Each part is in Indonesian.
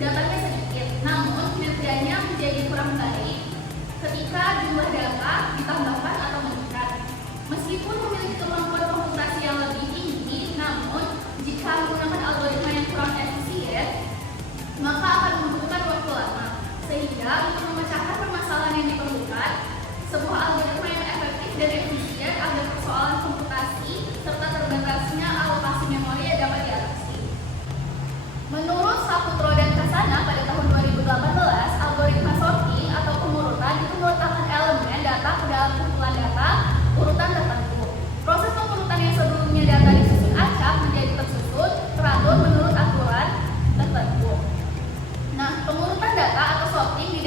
datanya sedikit, namun kinerjanya menjadi kurang baik ketika jumlah data ditambahkan atau meningkat. Meskipun memiliki kemampuan komputasi yang lebih tinggi, namun jika menggunakan algoritma yang kurang efisien, maka akan membutuhkan waktu lama. Sehingga untuk memecahkan permasalahan yang diperlukan, sebuah algoritma yang efektif dan efisien agar persoalan komputasi serta terbatasnya alokasi memori dapat diatasi. Menurut Saputro dan Kasana pada tahun 2018, algoritma sorting atau pengurutan itu meletakkan elemen data ke dalam kumpulan data urutan tertentu. Proses pengurutan yang sebelumnya data disusun acak menjadi tersusun teratur menurut aturan tertentu. Nah, pengurutan data atau sorting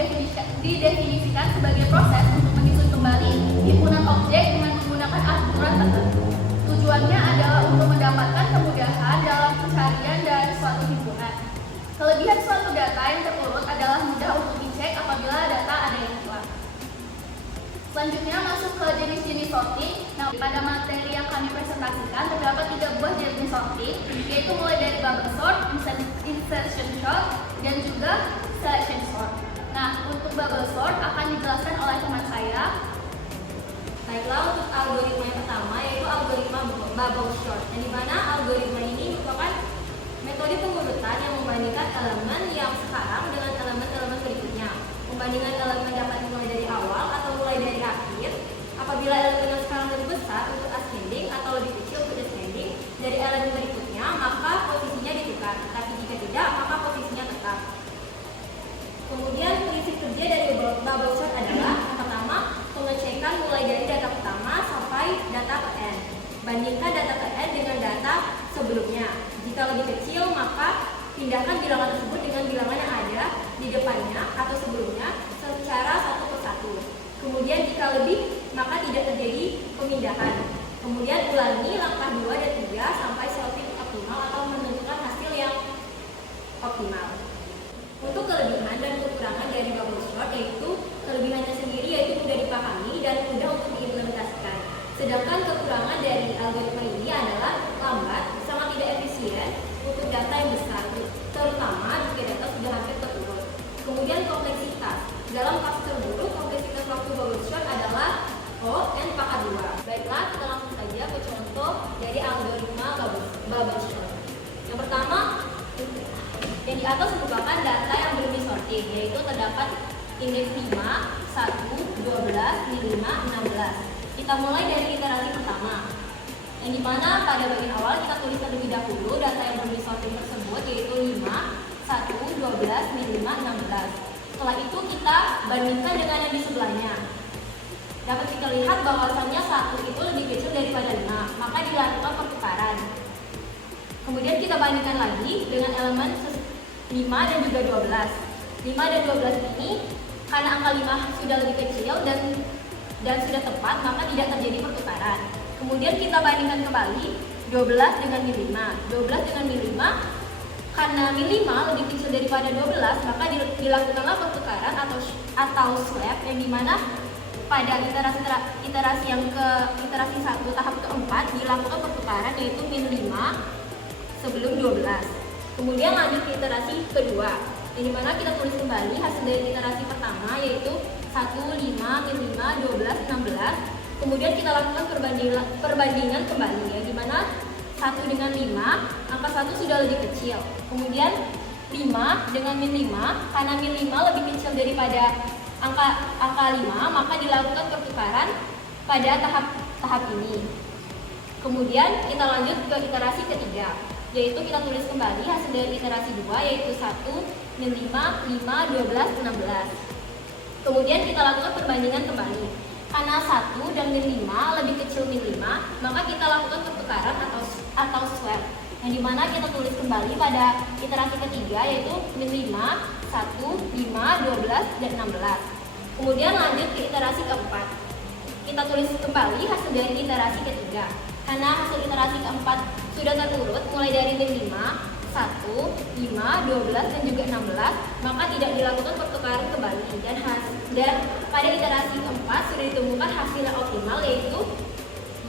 didefinisikan sebagai proses untuk menyusun kembali himpunan objek dengan menggunakan aturan tertentu. Tujuannya adalah untuk mendapatkan kemudahan dalam pencarian dari suatu himpunan. Kelebihan suatu data yang terurut adalah mudah untuk dicek apabila data ada yang hilang. Selanjutnya masuk ke jenis-jenis sorting. Nah, pada materi yang kami presentasikan terdapat 3 buah jenis sorting, yaitu mulai dari bubble sort, insertion sort, dan juga selection sort. Nah, untuk bubble sort akan dijelaskan oleh teman saya. Baiklah, untuk algoritma yang pertama yaitu algoritma bubble sort, yang dimana algoritma ini merupakan metode pengurutan yang membandingkan elemen yang sekarang dengan elemen-elemen berikutnya. Pembandingan elemen dapat dimulai dari awal atau mulai dari akhir. Apabila elemen yang sekarang lebih besar untuk ascending atau lebih kecil untuk descending dari elemen berikutnya, maka posisinya ditukar. Tapi jika tidak, maka posisinya tetap. Kemudian prinsip kerja dari bubble sort adalah yang pertama, pengecekan mulai dari data pertama sampai data ke n. Bandingkan data ke n dengan data sebelumnya. Jika lebih kecil, maka pindahkan bilangan tersebut dengan bilangan yang ada di depannya atau sebelumnya secara satu persatu. Kemudian jika lebih, maka tidak terjadi pemindahan. Kemudian ulangi langkah 2 dan 3 sampai sorting optimal atau menentukan hasil yang optimal. Untuk kelebihan dan kekurangan dari bubble sort yaitu kelebihannya sendiri yaitu mudah dipahami dan mudah untuk diimplementasikan. Sedangkan kekurangan dari algoritma ini adalah lambat, sangat tidak efisien untuk data yang besar, terutama jika data sudah hampir terurut. Kemudian kompleksitas. Dalam kasus terburuk, kompleksitas waktu bubble sort adalah O n pangkat 2. Baiklah, kita langsung saja ke contoh dari algoritma bubble sort. Yang pertama, yang di atas merupakan data yang belum disorting, yaitu terdapat indeks 5, 1, 12, 5, 16. Kita mulai dari iterasi pertama, yang dimana pada bagian awal kita tulis terlebih dahulu data yang belum disorting tersebut, yaitu 5, 1, 12, 5, 16. Setelah itu kita bandingkan dengan yang di sebelahnya. Dapat kita lihat bahwasannya 1 itu lebih kecil daripada 5, maka dilakukan pertukaran. Kemudian kita bandingkan lagi dengan elemen 5 dan juga 12. 5 dan 12 ini karena angka 5 sudah lebih kecil dan sudah tepat, maka tidak terjadi pertukaran. Kemudian kita bandingkan kembali 12 dengan min 5. 12 dengan min 5, karena min 5 lebih kecil daripada 12, maka dilakukanlah pertukaran atau swap, yang dimana pada iterasi yang ke iterasi 1 tahap keempat dilakukan pertukaran yaitu min 5 sebelum 12. Kemudian lanjut ke iterasi kedua, yang dimana kita tulis kembali hasil dari iterasi pertama yaitu 1, 5, min 5, 12, 16. Kemudian kita lakukan perbandingan kembali, yang dimana 1 dengan 5, angka 1 sudah lebih kecil. Kemudian 5 dengan min 5, karena min 5 lebih kecil daripada angka 5, maka dilakukan pertukaran pada tahap ini. Kemudian kita lanjut ke iterasi ketiga, yaitu kita tulis kembali hasil dari iterasi 2 yaitu 1, min 5, 5, 12, 16. Kemudian kita lakukan perbandingan kembali. Karena 1 dan min 5 lebih kecil min 5, maka kita lakukan pertukaran atau swap, yang dimana kita tulis kembali pada iterasi ketiga yaitu min 5, 1, 5, 12, dan 16. Kemudian lanjut ke iterasi keempat. Kita tulis kembali hasil dari iterasi ketiga. Karena hasil iterasi keempat sudah terurut mulai dari min 5, 1, 5, 12, dan juga 16, maka tidak dilakukan pertukaran kembali. Dan pada iterasi keempat sudah ditemukan hasil yang optimal, yaitu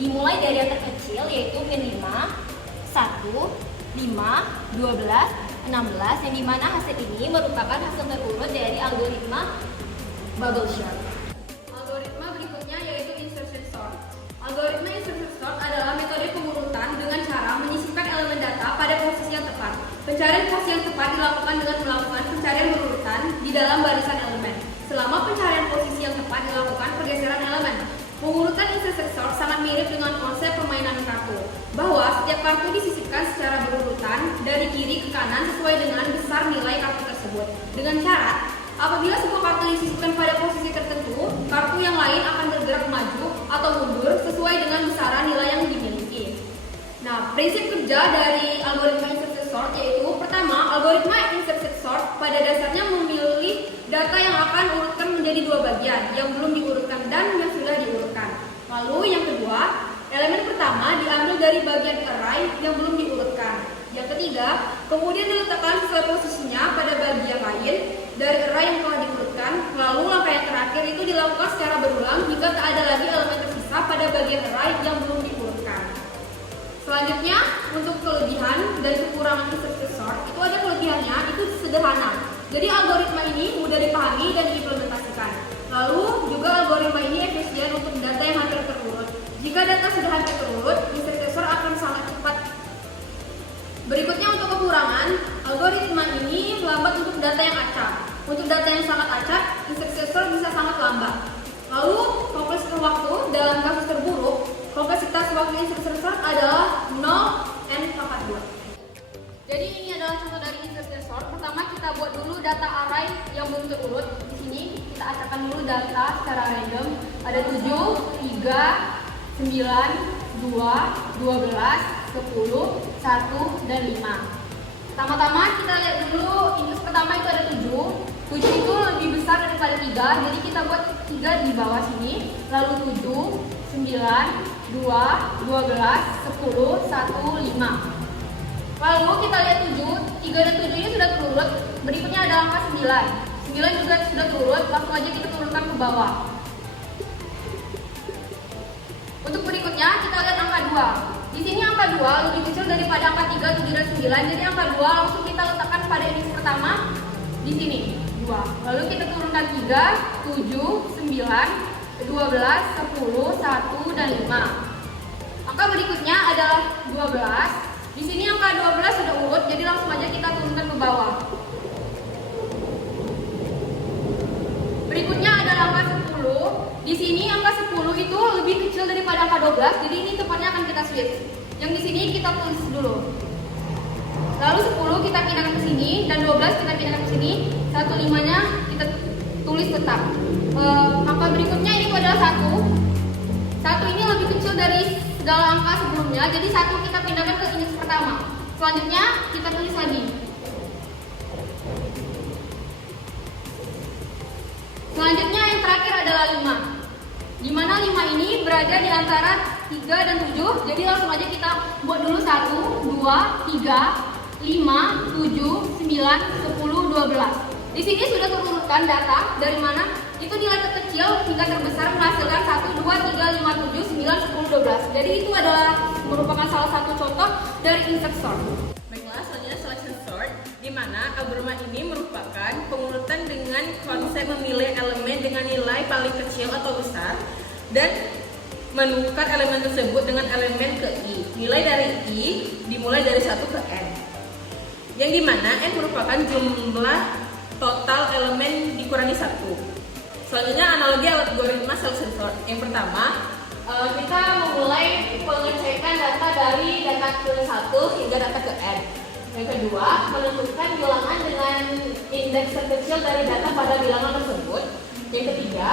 dimulai dari yang terkecil yaitu min 5, 1, 5, 12, 16 yang dimana hasil ini merupakan hasil terurut dari algoritma bubble sort. Algoritma berikutnya yaitu insertion sort. Algoritma insertion sort adalah metode pengurutan dengan cara menyisipkan elemen data pada posisi yang tepat. Pencarian posisi yang tepat dilakukan dengan melakukan pencarian berurutan di dalam barisan elemen. Selama pencarian posisi yang tepat dilakukan pergeseran elemen. Pengurutan insertion sort sangat mirip dengan konsep permainan kartu, bahwa setiap kartu disisipkan secara berurutan dari kiri ke kanan sesuai dengan besar nilai kartu tersebut. Dengan syarat, apabila sebuah kartu disisipkan pada posisi tertentu, kartu yang lain akan bergerak maju atau mundur sesuai dengan besaran nilai yang dimiliki. Nah, prinsip kerja dari algoritma insertion sort yaitu pertama, algoritma insertion sort pada dasarnya memilih data yang akan urutkan menjadi dua bagian, yang belum diurutkan dan yang sudah diurutkan. Lalu yang kedua, elemen pertama diambil dari bagian array yang belum diurutkan. Yang ketiga, kemudian diletakkan sesuai posisinya pada bagian lain dari array yang telah diurutkan. Lalu langkah yang terakhir itu dilakukan secara berulang jika tak ada lagi elemen tersisa pada bagian array yang belum diurutkan. Selanjutnya, untuk kelebihan dan kekurangan insertion sort, itu ada kelebihannya, itu sederhana. Jadi algoritma ini mudah dipahami dan diimplementasikan. Lalu juga algoritma ini efisien untuk data yang hampir terurut. Jika data sudah hampir terurut, insertion sort akan sangat cepat. Berikutnya untuk kekurangan, algoritma ini lambat untuk data yang acak. Untuk data yang sangat acak, insertion sort bisa sangat lambat. Lalu kompleksitas waktu dalam kasus terburuk, kompleksitas waktu insertion sort adalah 0n/2. Jadi ini adalah contoh dari insertion sort. Pertama kita buat dulu data array yang belum terurut. Di sini kita acakkan dulu data secara random. Ada 7, 3, 9, 2, 12, 10, 1, dan 5. Pertama-tama kita lihat dulu indeks pertama itu ada 7. 7 itu lebih besar daripada 3, jadi kita buat 3 di bawah sini. Lalu 7, 9, 2, 12, 10, 1, 5. Lalu kita lihat 7, 3 dan 7 ini sudah terurut. Berikutnya ada angka 9. 9 juga sudah turut, langsung aja kita turunkan ke bawah. Untuk berikutnya kita lihat angka 2. Di sini angka 2 lebih kecil daripada angka 3, 7, dan 9. Jadi angka 2 langsung kita letakkan pada indeks pertama di sini, 2. Lalu kita turunkan 3, 7, 9, 12, 10, 1, dan 5. Angka berikutnya adalah 12. Di sini angka 12 sudah urut, jadi langsung aja kita turunkan ke bawah. Berikutnya adalah angka 10. Di sini angka 10 itu lebih kecil daripada angka 12, jadi ini tempatnya akan kita switch. Yang di sini kita tulis dulu. Lalu 10 kita pindahkan ke sini dan 12 kita pindahkan ke sini. 15-nya kita tulis tetap. Angka berikutnya itu adalah 1. 1 ini lebih kecil dari segala angka sebelumnya, jadi 1 kita pindahkan ke indeks pertama. Selanjutnya kita tulis lagi. Selanjutnya yang terakhir adalah 5. Di mana 5 ini berada di antara 3 dan 7. Jadi langsung aja kita buat dulu 1, 2, 3, 5, 7, 9, 10, 12. Di sini sudah terurutkan data dari mana itu nilai terkecil hingga terbesar menghasilkan 1, 2, 3, 5, 7, 9, 10, 12. Jadi itu adalah merupakan salah satu contoh dari insert sort. Baiklah, selanjutnya selection sort, di mana algoritma ini merupakan pengurutan dengan konsep memilih elemen dengan nilai paling kecil atau besar dan menukar elemen tersebut dengan elemen ke I. Nilai dari I dimulai dari 1 ke N. Yang dimana N merupakan jumlah total elemen dikurangi 1. Selanjutnya analogi algoritma selection sort. Yang pertama, kita memulai pengecekan data dari data ke 1 hingga data ke N. Yang kedua, menentukan bilangan dengan indeks terkecil dari data pada bilangan tersebut. Yang ketiga,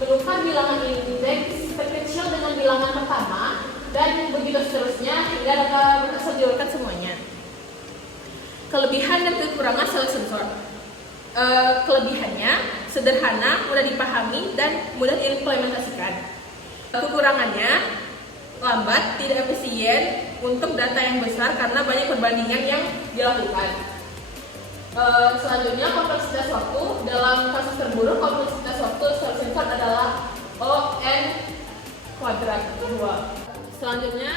menukar bilangan indeks terkecil dengan bilangan pertama dan begitu seterusnya hingga data berhasil diurutkan semuanya. Kelebihan dan kekurangan selection sort. Kelebihannya sederhana, mudah dipahami dan mudah diimplementasikan. Kekurangannya lambat, tidak efisien untuk data yang besar karena banyak perbandingan yang dilakukan. Selanjutnya kompleksitas waktu. Dalam kasus terburuk, kompleksitas waktu selection sort adalah ON kuadrat 2. Selanjutnya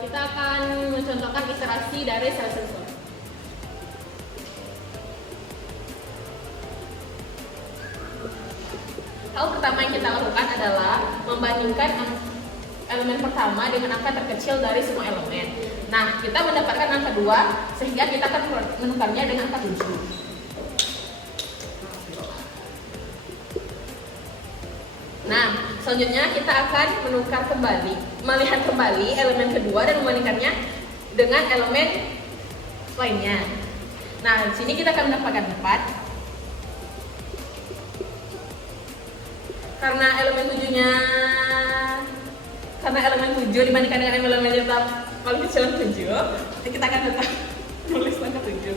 kita akan mencontohkan iterasi dari selection sort. hal pertama yang kita lakukan adalah membandingkan elemen pertama dengan angka terkecil dari semua elemen. Nah, kita mendapatkan angka 2 sehingga kita akan menukarnya dengan angka 7. Nah, selanjutnya kita akan melihat kembali elemen kedua dan membandingkannya dengan elemen lainnya. Nah, di sini kita akan mendapatkan 4. Karena elemen 7 dibandingkan dengan elemen yang paling kecil 7, kita akan tetap tulis angka 7.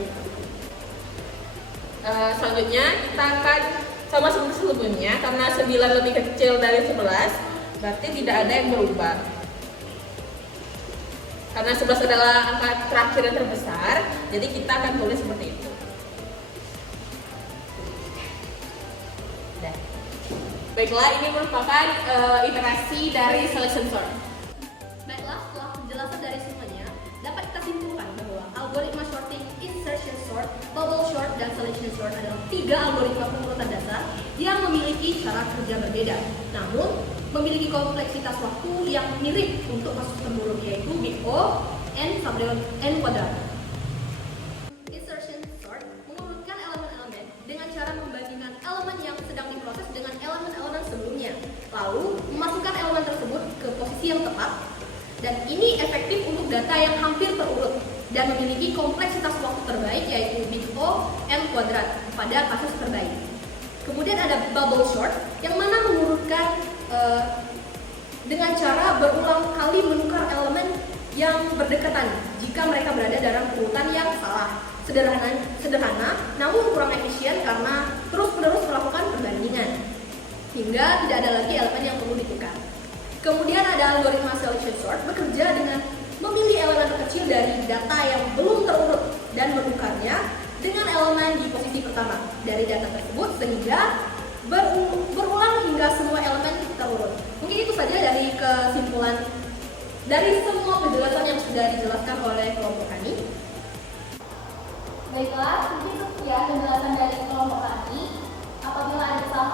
Selanjutnya kita akan sama seperti sebelumnya, karena 9 lebih kecil dari 11, berarti tidak ada yang berubah. Karena 11 adalah angka terakhir dan terbesar, jadi kita akan tulis seperti itu. Baiklah, ini merupakan iterasi dari selection sort. Baiklah, setelah penjelasan dari semuanya, dapat kita simpulkan bahwa algoritma sorting, insertion sort, bubble sort, dan selection sort adalah 3 algoritma pengurutan dasar yang memiliki cara kerja berbeda, namun memiliki kompleksitas waktu yang mirip untuk kasus terburuk, yaitu Big O, N sampai dengan N kuadrat. Insertion sort mengurutkan elemen-elemen dengan cara membandingkan elemen yang sedang diproses dengan elemen-elemen sebelumnya, lalu memasukkan elemen tersebut ke posisi yang tepat, dan ini efektif untuk data yang hampir terurut dan memiliki kompleksitas waktu terbaik, yaitu Big O, N kuadrat pada kasus terbaik. Kemudian ada bubble sort yang mana mengurutkan dengan cara berulang kali menukar elemen yang berdekatan jika mereka berada dalam urutan yang salah. Sederhana, namun kurang efisien karena terus-menerus melakukan perbandingan hingga tidak ada lagi elemen yang perlu ditukar. Kemudian ada algoritma selection sort, bekerja dengan memilih elemen terkecil dari data yang belum terurut dan menukarnya dengan elemen di posisi pertama dari data tersebut sehingga berulang hingga semua elemen terurut. Mungkin itu saja dari kesimpulan dari semua penjelasan yang sudah dijelaskan oleh kelompok kami. Baiklah, mungkin sekian penjelasan dari kelompok kami. Apabila ada salah